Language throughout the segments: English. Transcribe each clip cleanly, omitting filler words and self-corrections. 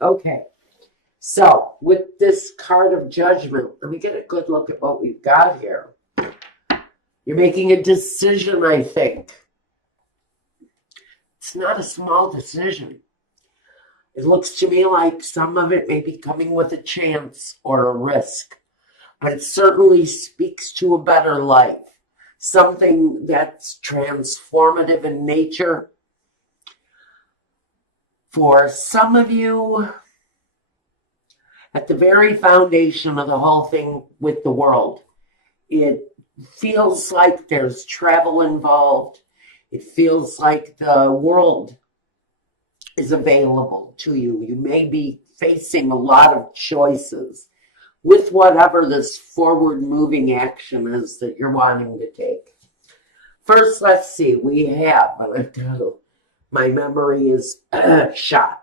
Okay. So with this card of judgment, let me get a good look at what we've got here. You're making a decision, I think. It's not a small decision. It looks to me like some of it may be coming with a chance or a risk, but it certainly speaks to a better life, something that's transformative in nature. For some of you, at the very foundation of the whole thing with the world, it feels like there's travel involved. It feels like the world is available to you. You may be facing a lot of choices with whatever this forward moving action is that you're wanting to take. First, let's see, we have, my memory is shot.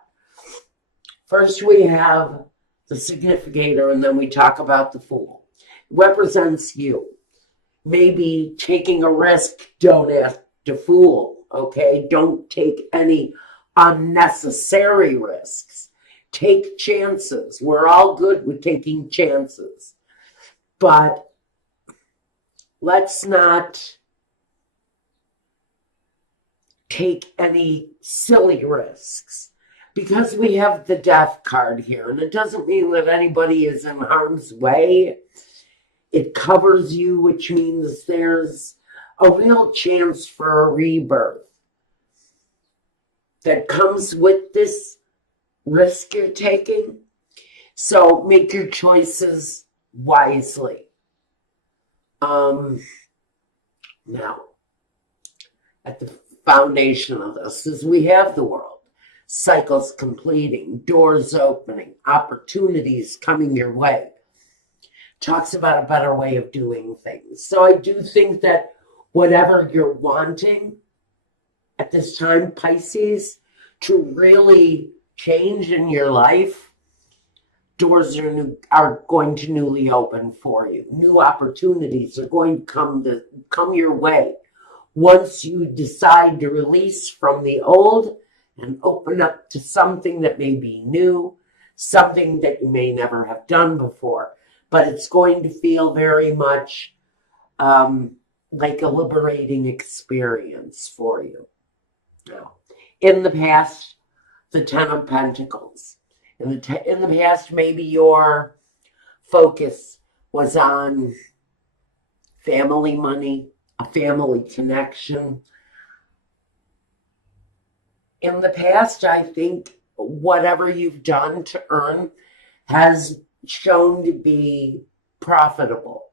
First, we have the significator, and then we talk about the Fool. It represents you. Maybe taking a risk, don't act a fool, okay? Don't take any unnecessary risks. Take chances. We're all good with taking chances. But let's not take any silly risks. Because we have the Death card here, and it doesn't mean that anybody is in harm's way. It covers you, which means there's a real chance for a rebirth that comes with this risk you're taking. So make your choices wisely. Now, at the foundation of this is we have the world. Cycles completing, doors opening, opportunities coming your way. Talks about a better way of doing things. So I do think that whatever you're wanting at this time, Pisces, to really change in your life, doors are going to newly open for you. New opportunities are going to come your way once you decide to release from the old and open up to something that may be new, something that you may never have done before. But it's going to feel very much like a liberating experience for you. Now, in the past, the Ten of Pentacles. In the past, maybe your focus was on family money, a family connection. In the past, I think whatever you've done to earn has shown to be profitable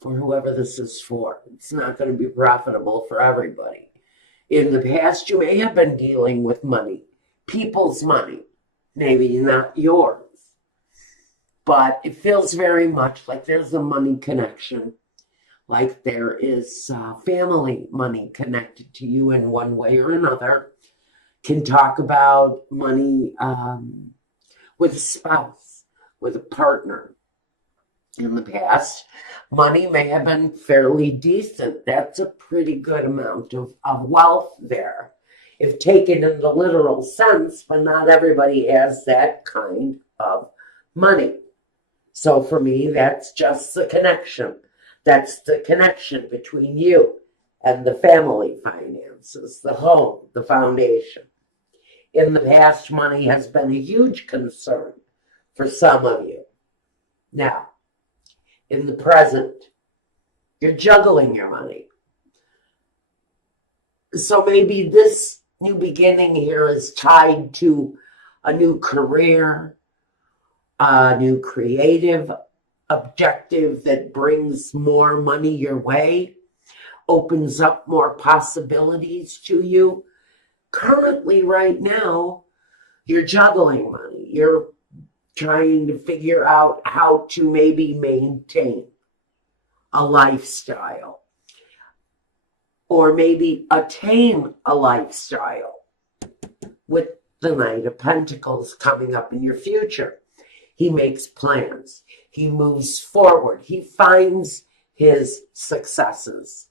for whoever this is for. It's not going to be profitable for everybody. In the past, you may have been dealing with money, people's money, maybe not yours. But it feels very much like there's a money connection, like there is family money connected to you in one way or another. Can talk about money with a spouse, with a partner. In the past, money may have been fairly decent. That's a pretty good amount of wealth there, if taken in the literal sense, but not everybody has that kind of money. So for me, that's just the connection. That's the connection between you and the family finances, the home, the foundation. In the past, money has been a huge concern for some of you. Now, in the present, you're juggling your money. So maybe this new beginning here is tied to a new career, a new creative objective that brings more money your way, opens up more possibilities to you. Currently, right now, you're juggling money. You're trying to figure out how to maybe maintain a lifestyle or maybe attain a lifestyle with the Knight of Pentacles coming up in your future. He makes plans. He moves forward. He finds his successes.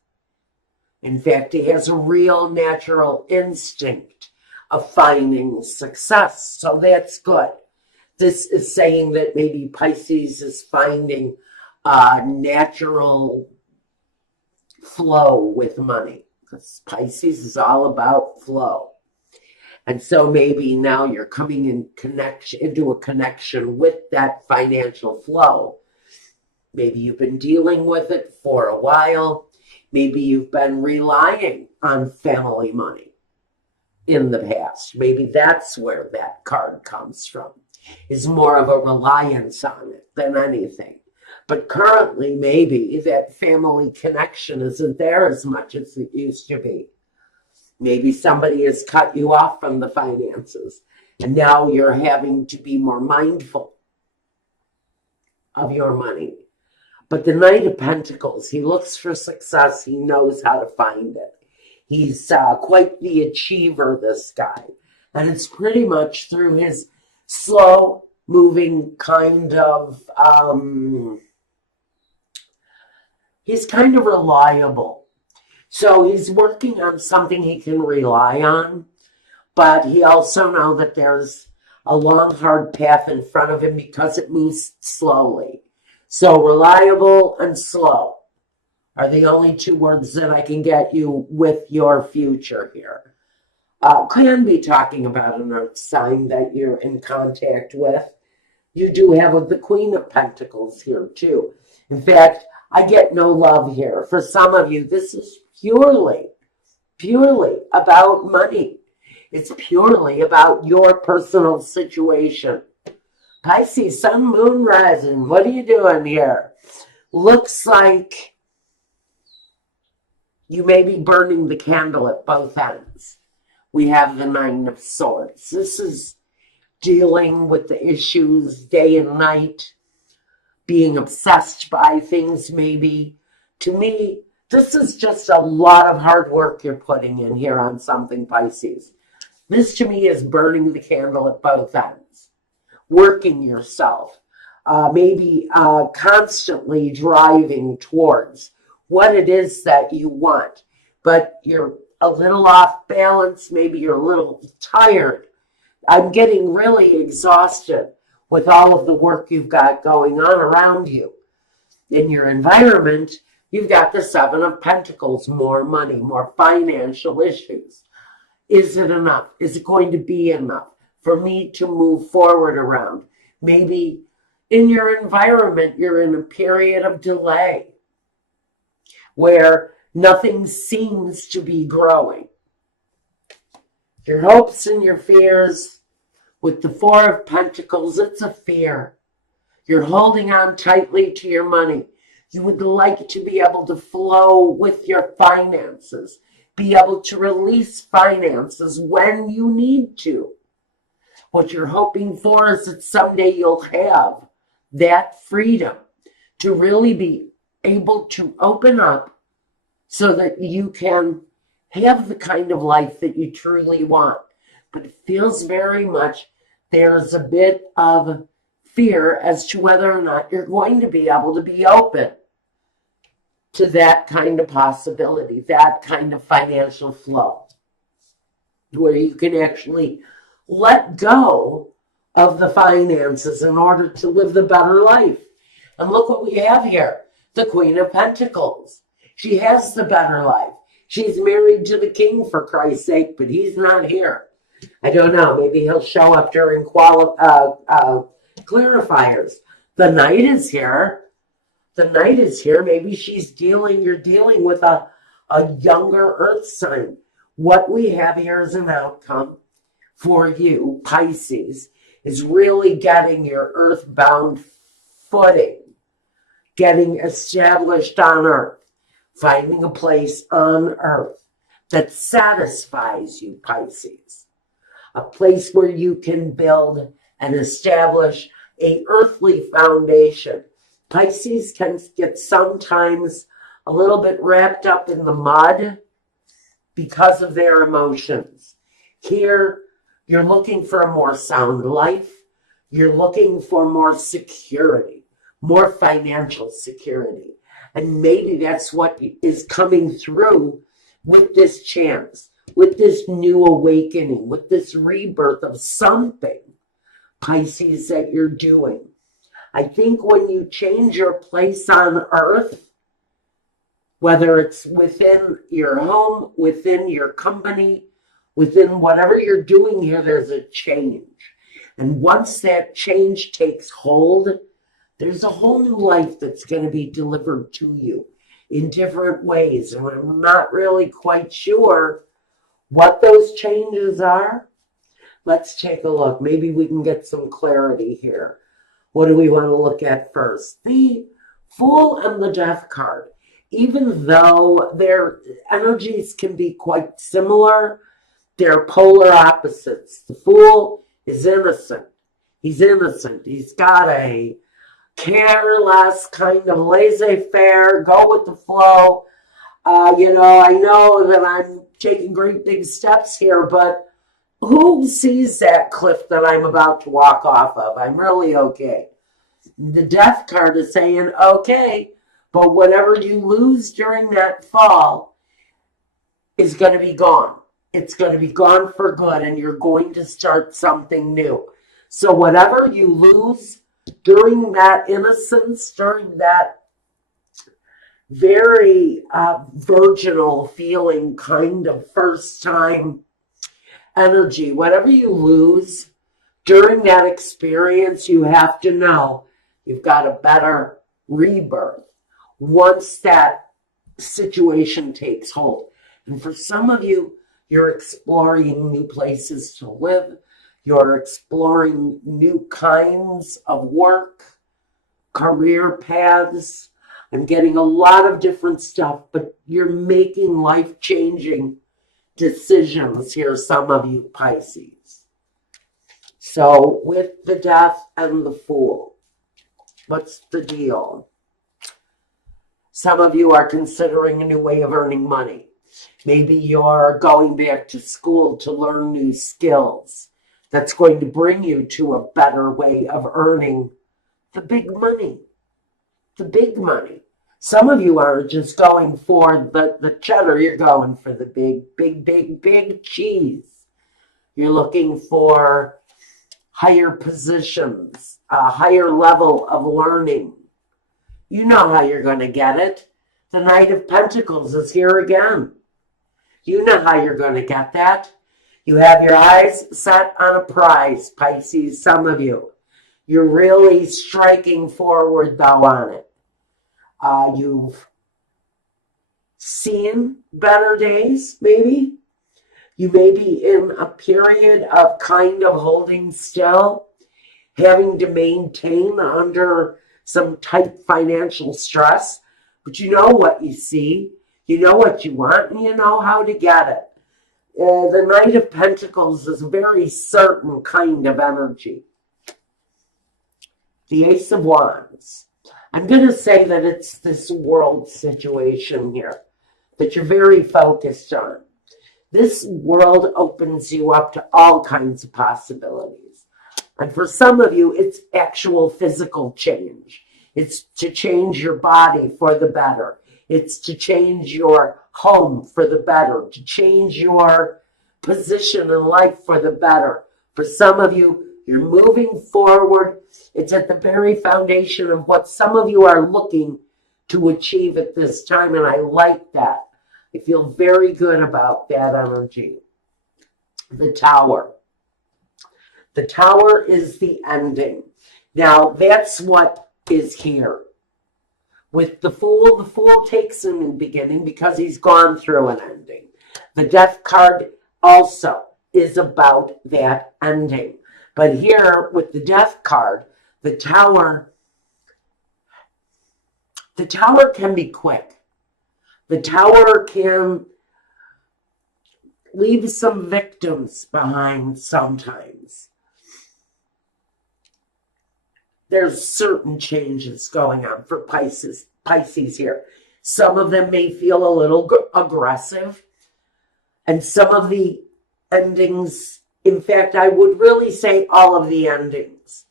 In fact, he has a real natural instinct, of finding success. So that's good. This is saying that maybe Pisces is finding a natural flow with money, because Pisces is all about flow. And so maybe now you're coming into a connection with that financial flow. Maybe you've been dealing with it for a while. Maybe you've been relying on family money in the past. Maybe that's where that card comes from, is more of a reliance on it than anything. But currently, maybe that family connection isn't there as much as it used to be. Maybe somebody has cut you off from the finances, and now you're having to be more mindful of your money. But the Knight of Pentacles, he looks for success. He knows how to find it. He's quite the achiever, this guy. And it's pretty much through his slow-moving kind of... he's kind of reliable. So he's working on something he can rely on, but he also knows that there's a long, hard path in front of him because it moves slowly. So reliable and slow are the only two words that I can get you with your future here. Can be talking about an earth sign that you're in contact with. You do have the Queen of Pentacles here too. In fact, I get no love here. For some of you, this is purely about money. It's purely about your personal situation. Pisces, Sun, Moon, Rising, what are you doing here? Looks like you may be burning the candle at both ends. We have the Nine of Swords. This is dealing with the issues day and night, being obsessed by things maybe. To me, this is just a lot of hard work you're putting in here on something, Pisces. This to me is burning the candle at both ends. Working yourself, maybe constantly driving towards what it is that you want, but you're a little off balance, maybe you're a little tired. I'm getting really exhausted with all of the work you've got going on around you. In your environment, you've got the Seven of Pentacles, more money, more financial issues. Is it enough? Is it going to be enough for me to move forward around? Maybe in your environment, you're in a period of delay where nothing seems to be growing. Your hopes and your fears, with the Four of Pentacles, it's a fear. You're holding on tightly to your money. You would like to be able to flow with your finances, be able to release finances when you need to. What you're hoping for is that someday you'll have that freedom to really be able to open up so that you can have the kind of life that you truly want. But it feels very much there's a bit of fear as to whether or not you're going to be able to be open to that kind of possibility, that kind of financial flow, where you can actually let go of the finances in order to live the better life. And look what we have here, the Queen of Pentacles. She has the better life. She's married to the king, for Christ's sake, but he's not here. I don't know. Maybe he'll show up during clarifiers. The Knight is here. The Knight is here. Maybe you're dealing with a younger earth sign. What we have here as an outcome for you, Pisces, is really getting your earthbound footing, getting established on earth, finding a place on earth that satisfies you, Pisces. A place where you can build and establish an earthly foundation. Pisces can get sometimes a little bit wrapped up in the mud because of their emotions. Here, you're looking for a more sound life. You're looking for more security, more financial security. And maybe that's what is coming through with this chance, with this new awakening, with this rebirth of something, Pisces, that you're doing. I think when you change your place on earth, whether it's within your home, within your company, within whatever you're doing here, there's a change. And once that change takes hold, there's a whole new life that's going to be delivered to you in different ways. And I'm not really quite sure what those changes are. Let's take a look. Maybe we can get some clarity here. What do we want to look at first? The Fool and the Death card. Even though their energies can be quite similar, they're polar opposites. The Fool is innocent. He's innocent. He's got a careless, kind of laissez-faire, go with the flow. I know that I'm taking great big steps here, but who sees that cliff that I'm about to walk off of? I'm really okay. The Death card is saying, okay, but whatever you lose during that fall is going to be gone. It's going to be gone for good, and you're going to start something new. So whatever you lose during that innocence, during that very virginal feeling, kind of first time energy, whatever you lose during that experience, you have to know you've got a better rebirth once that situation takes hold. And for some of you, you're exploring new places to live. You're exploring new kinds of work, career paths. I'm getting a lot of different stuff, but you're making life-changing decisions here, some of you Pisces. So with the Death and the Fool, what's the deal? Some of you are considering a new way of earning money. Maybe you're going back to school to learn new skills. That's going to bring you to a better way of earning the big money. The big money. Some of you are just going for the cheddar. You're going for the big cheese. You're looking for higher positions, a higher level of learning. You know how you're going to get it. The Knight of Pentacles is here again. You know how you're going to get that. You have your eyes set on a prize, Pisces, some of you. You're really striking forward, though, on it. You've seen better days, maybe. You may be in a period of kind of holding still, having to maintain under some tight financial stress. But you know what you see. You know what you want, and you know how to get it. The Knight of Pentacles is a very certain kind of energy. The Ace of Wands. I'm going to say that it's this world situation here that you're very focused on. This world opens you up to all kinds of possibilities. And for some of you, it's actual physical change. It's to change your body for the better. It's to change your home for the better, to change your position in life for the better. For some of you, you're moving forward. It's at the very foundation of what some of you are looking to achieve at this time, and I like that. I feel very good about that energy. The Tower. The Tower is the ending. Now, that's what is here. With the Fool takes a new beginning because he's gone through an ending. The Death card also is about that ending. But here, with the Death card, the Tower can be quick. The Tower can leave some victims behind sometimes. There's certain changes going on for Pisces here. Some of them may feel a little aggressive, and some of the endings, in fact, I would really say all of the endings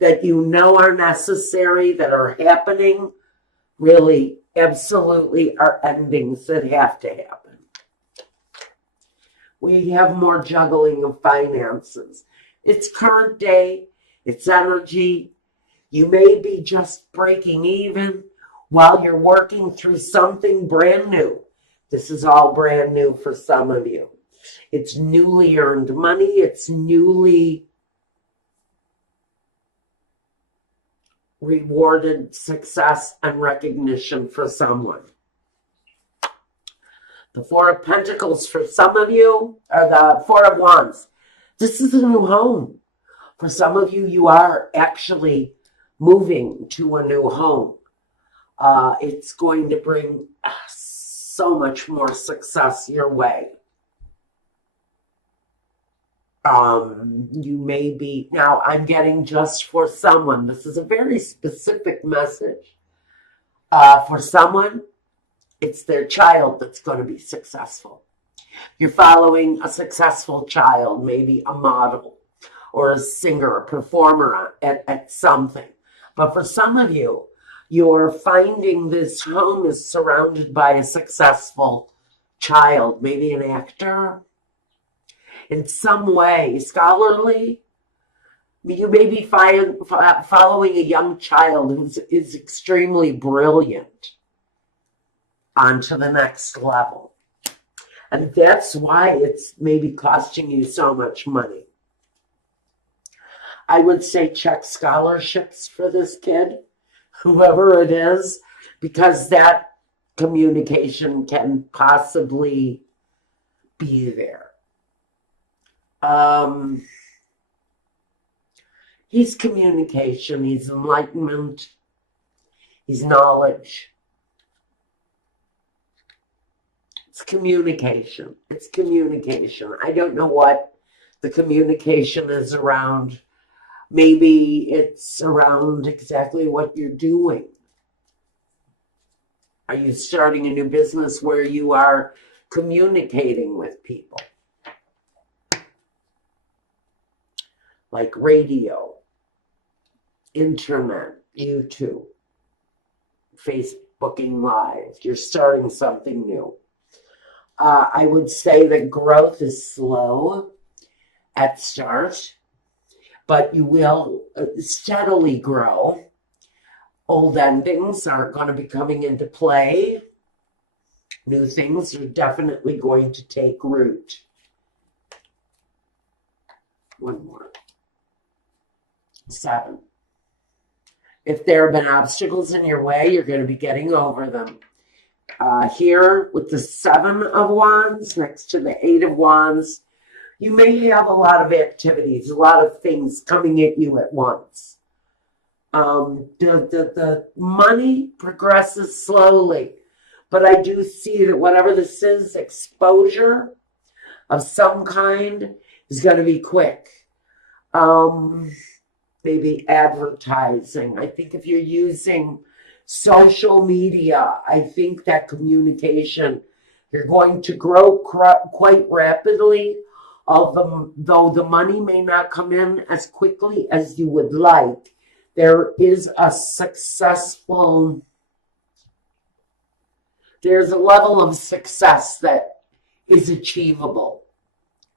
that you know are necessary, that are happening, really absolutely are endings that have to happen. We have more juggling of finances. It's current day. It's energy. You may be just breaking even while you're working through something brand new. This is all brand new for some of you. It's newly earned money. It's newly rewarded success and recognition for someone. The Four of Pentacles for some of you, or the Four of Wands. This is a new home. For some of you, you are actually moving to a new home. It's going to bring so much more success your way. You may be, now I'm getting just for someone. This is a very specific message. For someone, it's their child that's going to be successful. You're following a successful child, maybe a model or a singer, a performer at something. But for some of you, you're finding this home is surrounded by a successful child, maybe an actor, in some way, scholarly. You may be following a young child who is extremely brilliant onto the next level. And that's why it's maybe costing you so much money. I would say check scholarships for this kid, whoever it is, because that communication can possibly be there. He's communication, he's enlightenment, he's knowledge. It's communication. It's communication. I don't know what the communication is around. Maybe it's around exactly what you're doing. Are you starting a new business where you are communicating with people? Like radio, internet, YouTube, Facebooking Live. You're starting something new. I would say that growth is slow at start, but you will steadily grow. Old endings are going to be coming into play. New things are definitely going to take root. One more. 7. If there have been obstacles in your way, you're going to be getting over them. Here with the 7 of Wands next to the 8 of Wands, you may have a lot of activities, a lot of things coming at you at once. The money progresses slowly, but I do see that whatever this is, exposure of some kind is going to be quick. Maybe advertising. I think if you're using social media, I think that communication, you're going to grow quite rapidly, although the money may not come in as quickly as you would like. There is a successful, there's a level of success that is achievable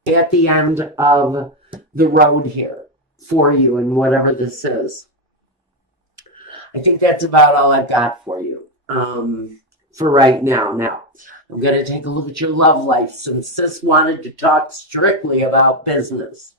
at the end of the road here for you and whatever this is. I think that's about all I've got for you for right now. Now, I'm going to take a look at your love life since Sis wanted to talk strictly about business.